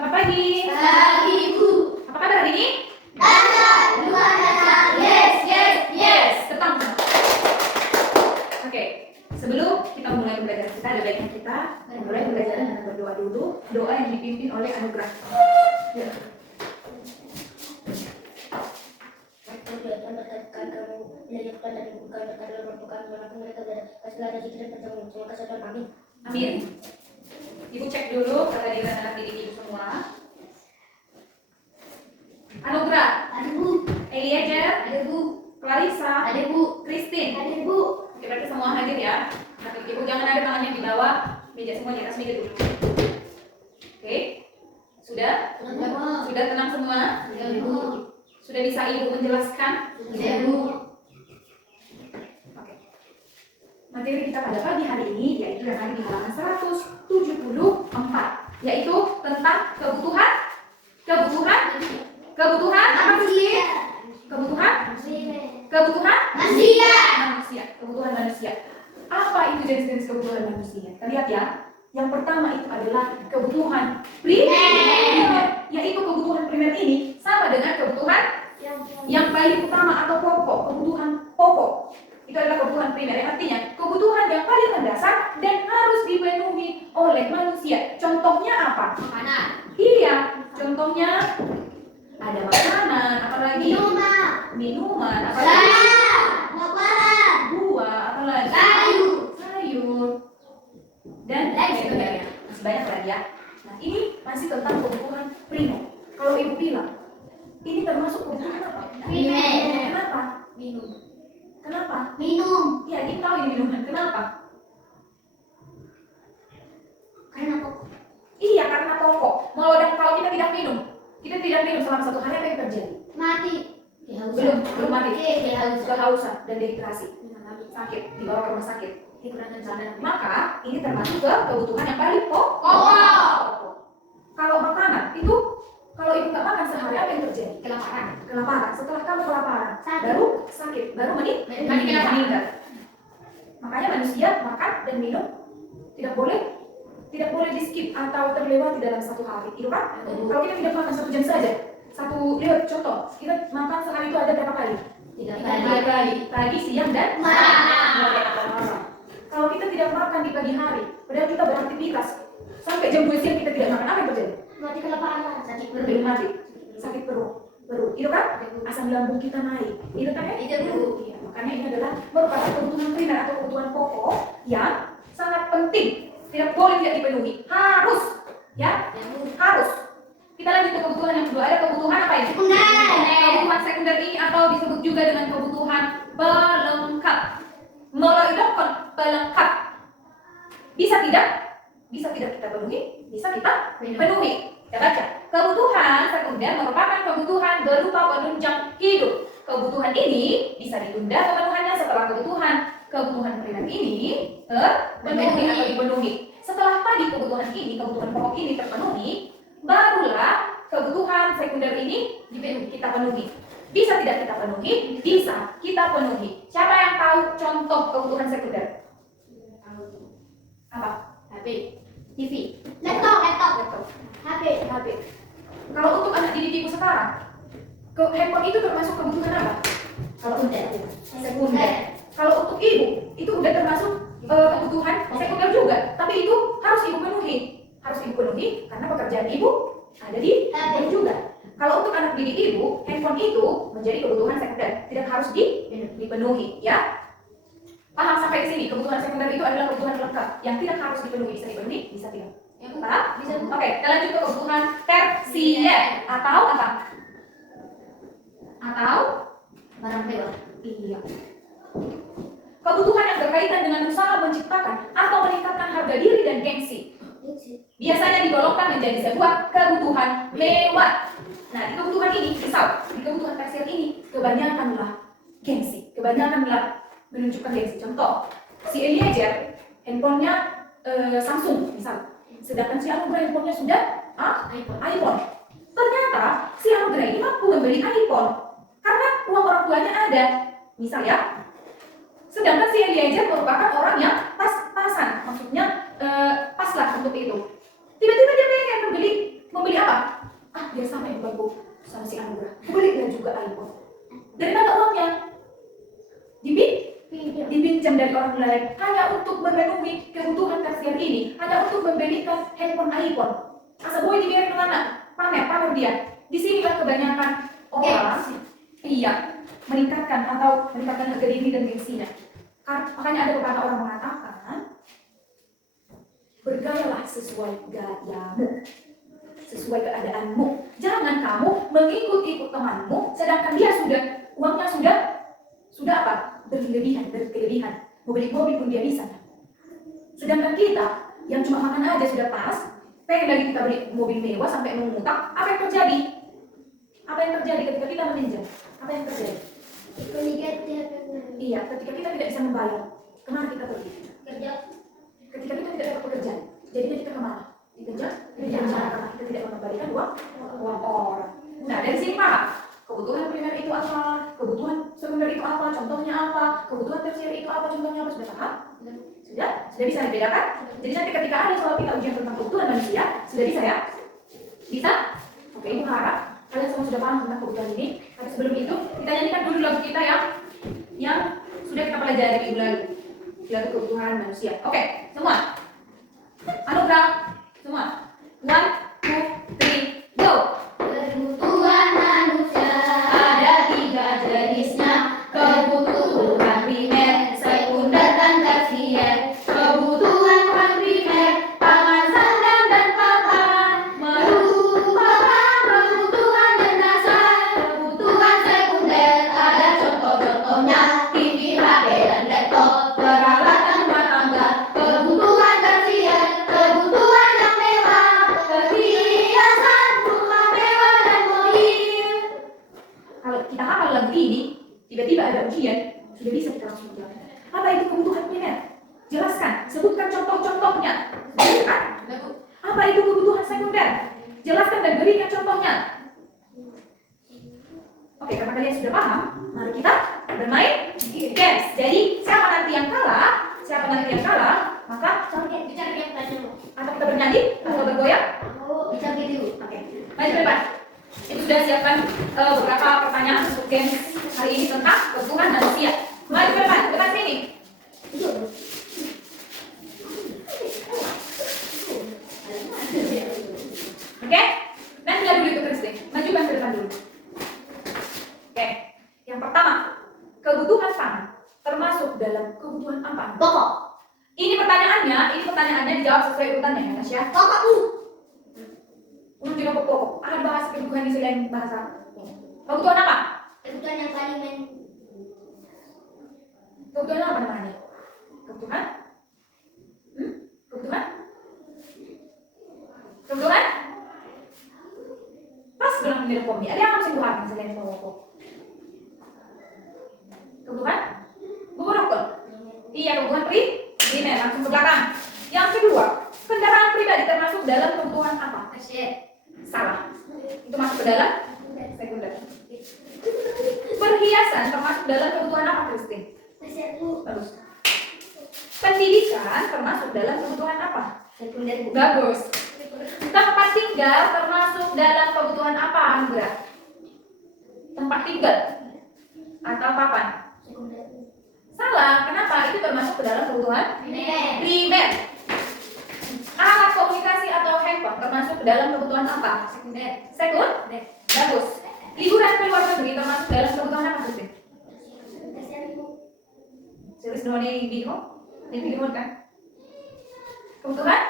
Selamat pagi. Pagi, Ibu. Apa kabar hari ini? Dasar, luar dasar. Yes, yes, yes. Tetap. Oke, sebelum kita mulai pembelajaran kita, ada baiknya kita mulai pembelajaran dengan berdoa dulu. Doa yang dipimpin oleh anugerah. Ya. Amin. Ibu cek dulu kehadiran anak didik ibu semua. Anugerah, Ada, Bu. Eliezer, Ada, Bu. Clarissa, Ada, Bu. Christine. Ada, Bu. Oke, berarti semua hadir ya. Anak ibu jangan ada tangannya di bawah meja, semua di atas meja dulu. Oke, sudah? Sudah tenang semua? Ada, Bu. Sudah bisa ibu menjelaskan? Ada, Bu. Oke. Materi kita pada pagi hari ini yaitu yang ada di halaman 174, yaitu tentang kebutuhan apa sih? Kebutuhan manusia. Kebutuhan manusia. Apa itu jenis-jenis kebutuhan manusia? Kita lihat ya. Yang pertama itu adalah kebutuhan primer. Yaitu kebutuhan primer ini sama dengan kebutuhan yang paling utama atau pokok. Kebutuhan pokok itu adalah kebutuhan primer, yang artinya kebutuhan yang paling mendasar dan harus dipenuhi oleh manusia. Contohnya apa? Makanan. Iya, contohnya ada makanan, apalagi minuman, apalagi buah, apalagi sayur, dan lain sebagainya. Masih banyak lagi ya. Nah, ini masih tentang kebutuhan primer. Kalau ibu bilang, ini termasuk kebutuhan apa? Primer. Kenapa? Kenapa? Minum. Ya, kita tahu ini minuman. Kenapa? Karena pokok. Iya, karena pokok. Kalau kita tidak minum selama 1 hari, apa yang terjadi? Mati. Kehausan. Belum mati. Kehausan. Kehausan dan dehidrasi. Sakit, dibawa ke rumah sakit. Kekurangan cairan. Maka ini termasuk ke kebutuhan yang paling pokok. Kalau makanan itu, kalau ibu nggak makan sehari, apa yang terjadi? Kelaparan. Setelah kamu kelaparan, Sakit. baru sakit, baru meninggal. Makanya manusia makan dan minum tidak boleh di skip atau terlewati dalam 1 hari. Itu kan? Kalau kita tidak makan 1 jam saja, lihat contoh, kita makan sehari itu ada berapa kali? 3 kali, pagi, siang, dan malam. Kalau kita tidak makan di pagi hari, padahal kita beraktivitas sampai jam 2 siang kita tidak makan, apa yang terjadi? Mati kelaparan. Sakit Belum mati, sakit perut. Itu kan asam lambung kita naik. Itu kan ya? Iya, makanya ini adalah merupakan kebutuhan primer atau kebutuhan pokok yang sangat penting. Tidak boleh tidak dipenuhi. Harus, ya? Harus. Kita lanjut ke kebutuhan yang kedua. Ada kebutuhan apa ini? Kebutuhan sekunder ini atau disebut juga dengan kebutuhan pelengkap. Meroidokon pelengkap. Bisa tidak kita penuhi, bisa kita penuhi. Kita baca. Kebutuhan sekunder merupakan kebutuhan berupa penunjang hidup. Kebutuhan ini bisa ditunda pemenuhannya setelah kebutuhan primer ini terpenuhi atau dipenuhi. Setelah tadi kebutuhan pokok ini terpenuhi, barulah kebutuhan sekunder ini kita penuhi. Bisa tidak kita penuhi? Bisa kita penuhi. Siapa yang tahu contoh kebutuhan sekunder? Apa? HP. TV, Laptop. HP. Kalau untuk anak didik ibu sekarang, handphone itu termasuk kebutuhan apa? Kalau sekunder. Kalau untuk ibu, itu udah termasuk kebutuhan sekunder juga. Tapi itu harus ibu penuhi karena pekerjaan ibu ada di handphone juga. Kalau untuk anak didik ibu, handphone itu menjadi kebutuhan sekunder, tidak harus dipenuhi, ya. Paham sampai di sini? Kebutuhan sekunder itu adalah kebutuhan lengkap yang tidak harus dipenuhi, bisa dipenuhi, bisa tidak. Paham? Bisa. Oke, kita lanjut ke kebutuhan tersier atau apa? Atau Barang mewah. iya. Kebutuhan yang berkaitan dengan usaha menciptakan atau meningkatkan harga diri dan gengsi. Biasanya digolongkan menjadi sebuah kebutuhan mewah. Nah, di kebutuhan ini, di kebutuhan tersier ini, kebanyakanlah gengsi, kebanyakanlah menunjukkan gengsi. Contoh, si Eliezer, handphonenya Samsung, misal. Sedangkan si Anugrah handphonenya sudah iPhone. Ternyata si Anugrah ini mampu membeli iPhone karena uang orang tuanya ada, misal ya. Sedangkan si Eliezer merupakan orang yang pas-pasan, maksudnya pas lah untuk itu. Tiba-tiba dia pengen membeli Membeli apa? Ah, dia sama yang bagus sama si Anugrah. Belilah juga iPhone. Dari mana uangnya? Dipinjam dari orang lain hanya untuk memenuhi kebutuhan tersier ini, hanya untuk membelikan handphone iPhone. Asa boy dibiarin kemana? Pamer dia. Di sinilah kebanyakan orang, iya, meningkatkan harga diri dan gengsinya. Makanya ada beberapa orang mengatakan, bergayalah sesuai gayamu, sesuai keadaanmu. Jangan kamu mengikut-ikut temanmu, sedangkan dia uangnya sudah apa? Berkelebihan. Mau beli mobil pun dia bisa. Sedangkan kita yang cuma makan aja sudah pas, pengen lagi kita beli mobil mewah sampai mengutang. Apa yang terjadi? Ketika kita meminjam? Apa yang terjadi? Iya, ketika kita tidak bisa membayar, kemana kita pergi? Kerja. Ketika kita tidak dapat pekerjaan, jadinya kita kemana? Dikejar karena kita tidak mengembalikan uang orang. Nah, dari sini paham? Kebutuhan primer itu apa? Kebutuhan sekunder itu apa? Contohnya apa? Kebutuhan tersier itu apa? Contohnya apa? Sudah paham? Sudah bisa dibedakan? Jadi nanti ketika ada soal kita ujian tentang kebutuhan manusia, sudah bisa ya? Bisa? Oke, ibu harap kalian semua sudah paham tentang kebutuhan ini. Tapi sebelum itu, kita nyanyikan dulu lagu kita yang sudah kita pelajari minggu lalu. Lagu kebutuhan manusia. Oke, semua. Anugrah, semua. 1, 2, 3, go! Kebutuhan manusia ada 3 jenisnya. Kebutuhan primer, sekunder, dan tersier. Kebutuhan primer, pangan, sandang, dan papan merupakan kebutuhan mendasar. Kebutuhan sekunder ada contoh-contohnya: TV, HP, dan laptop, peralatan rumah tangga. Kebutuhan tersier, kebutuhan yang mewah, perhiasan, rumah mewah, dan mobil. Kalau kita hafal lagu ini, tiba-tiba ada ujian, sudah bisa kita langsung jawab. Apa itu kebutuhan primer? Jelaskan, sebutkan contoh-contohnya. Sebutkan. Apa itu kebutuhan sekunder? Jelaskan dan berikan contohnya. Oke, karena kalian sudah paham, mari kita bermain games. Jadi, siapa nanti yang kalah, maka Bicara yang tadi dulu. atau kita bernyanyi atau bergoyang. Bicara dulu. Oke, mari ke depan. Ibu sudah siapkan beberapa pertanyaan untuk games hari ini tentang kebutuhan manusia. Mari ke depan sini. Oke, nanti dulu itu Kristin. Majukan ke depan dulu. Oke, yang pertama, kebutuhan pangan termasuk dalam kebutuhan apa? Pokok. Ini pertanyaannya dijawab sesuai urutannya ya, Tasya. Pokok. Untuk juga pokok. Akan bahas kebutuhan di selain bahasa. Kebutuhan apa? Kebutuhan yang paling Kebutuhan apa namanya? Kebutuhan? Kebutuhan? Kebutuhan? Pas bilang mirip komi. Ada yang harus buat selain pokok. Kebutuhan? Bukan. Iya, kebutuhan primer. Langsung ke belakang. Yang kedua, kendaraan pribadi termasuk dalam kebutuhan apa? Salah. Itu masuk ke dalam sekunder. Perhiasan termasuk dalam kebutuhan apa, Kristin? Bagus. Pendidikan termasuk dalam kebutuhan apa? sekunder. Bagus. Tempat tinggal termasuk dalam kebutuhan apa, Anugrah? Tempat tinggal atau papan? Sekunder. Salah. Kenapa? Itu termasuk ke dalam kebutuhan primer. Alat komunikasi atau handphone termasuk ke dalam kebutuhan apa? Sekunder. Bagus. Liburan ke luar negeri termasuk dalam kebutuhan apa, Kristin? Serius dong di bingung kan? Kebutuhan?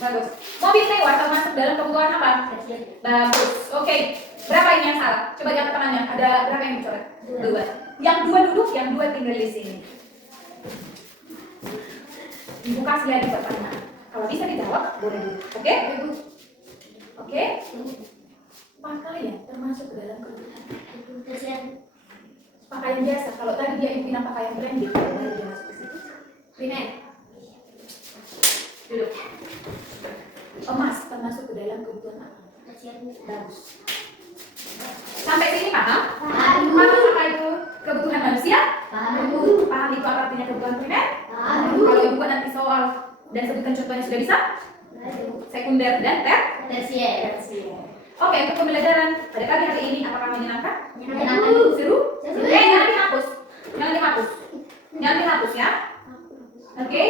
Bagus. Mobil mewah termasuk dalam kebutuhan apa? Bagus. Oke. Berapa ini yang salah? Coba lihat temannya. Ada berapa yang dicoret? 2. Yang 2 duduk, yang 2 tinggal di sini. Ibu kasih lagi pertanyaan. Kalau bisa dijawab, boleh dulu. Oke? Oke? Pakaian termasuk ke dalam kebutuhan. Pakaian biasa. Kalau tadi dia bilang pakaian branded, baru dia masuk ke situ. Primer. Duduk. Emas termasuk ke dalam kebutuhan apa? Bagus. Sampai sini paham? Paham. Paham apa itu kebutuhan manusia? Paham. Paham itu apa artinya kebutuhan primer? Paham. Kalau ibu nanti soal dan sebutkan contohnya sudah bisa? Sekunder dan Tersier. Oke, untuk pembelajaran pada pagi hari ini apakah menyenangkan? Menyenangkan. Seru? Seru. Jangan dihapus. Jangan dihapus. Jangan dihapus ya. Oke.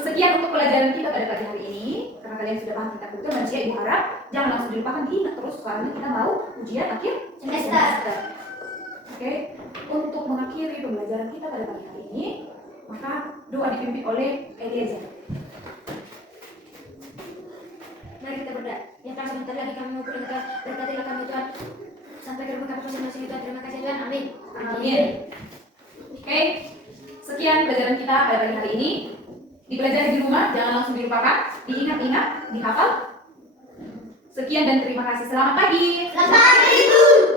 Sekian untuk pelajaran kita pada pagi hari ini. Karena kalian sudah paham tentang kultur manusia, diharap jangan langsung dilupakan, diingat terus karena kita mau ujian akhir Semester. Oke. Untuk mengakhiri pembelajaran kita pada pagi hari ini, maka doa dipimpin oleh Eliezer. Mari kita berdoa. Yang telah sebentar lagi kami mau pulang, berkatilah kami Tuhan. Sampai ke rumah kami masing-masing Tuhan. Terima kasih Tuhan. Amin. Amin. Oke. Sekian pelajaran kita pada pagi hari ini. Dipelajari di rumah, jangan langsung dilupakan, diingat-ingat, dihafal. Sekian dan terima kasih. Selamat pagi. Selamat pagi, Ibu.